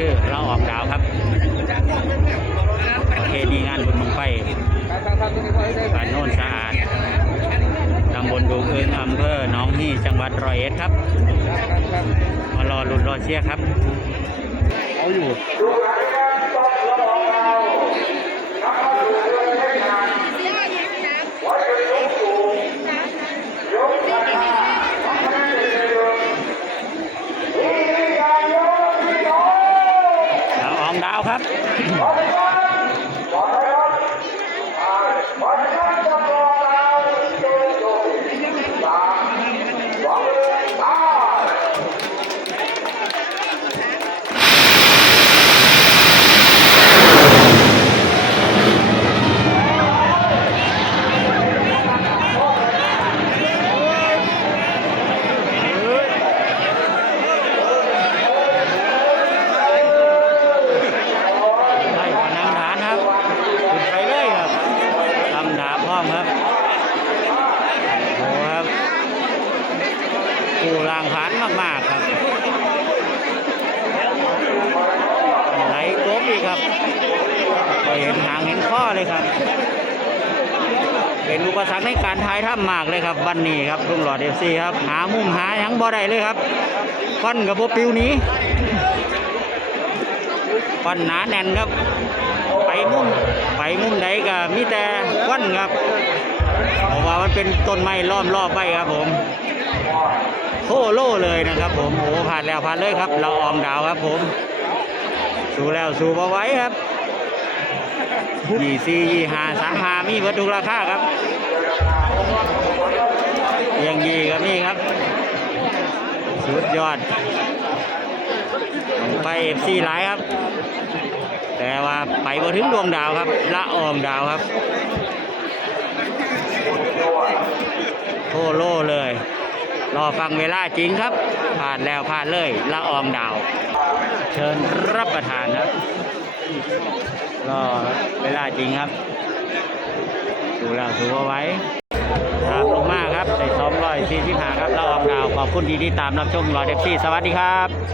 คือเราออกดาวครับประเพณีงานบุญมังไฟบ้านโน่นสะอาดตำบลดูกเอิงอำเภอหนองฮี่จังหวัดร้อยเอ็ดครับ มารอลุ้นรอเชียครับ เอาอยู่ อองดาวครับ ให้พนังฐานครับขึ้นไปเลยครับลำดาบพร้อมครับโอ้ครับ กูลางผานมาก ๆ ครับ ไหลโกบอีกครับก็เห็นหางเห็นข้อเลยครับ เป็นอุปสรรคในการถ่ายถ้ำมากเลยครับวันนี้ครับลุงหลอดเอฟซีครับ หามุมหาหยังบ่ได้เลยครับฟันกับโบปิวนี้ฟันหนาแน่นครับ ไปมุมไปมุมไหนก็มีแต่ควันครับเพราะว่ามันเป็นต้นไม้ล้อมรอบไว้ครับผม โคโล่เลยนะครับผมโอ้ผ่านแล้วผ่านเลยครับ เราออมดาวครับผมสู้แล้วสู้มาไว้ครับยี่สี่ยี่ห้าสามห้ามีวัตถุราคาครับยังยีครับนี่ครับ สุดยอด ไปเอฟซีหลายครับ แต่ว่าไปบ่ถึงดวงดาวครับ ละอองดาวครับโทโล่เลย รอฟังเวลาจริงครับ ผ่านแล้วผ่านเลยละอองดาว เชิญรับประทานครับรอเวลาจริงครับดูแล้วถือว่าไว้ครับลงมาครับใส่สองร้อยสี่สิบห้าครับละอองดาวขอบคุณที่ติดตามรับชมรอเดฟซี่สวัสดีครับ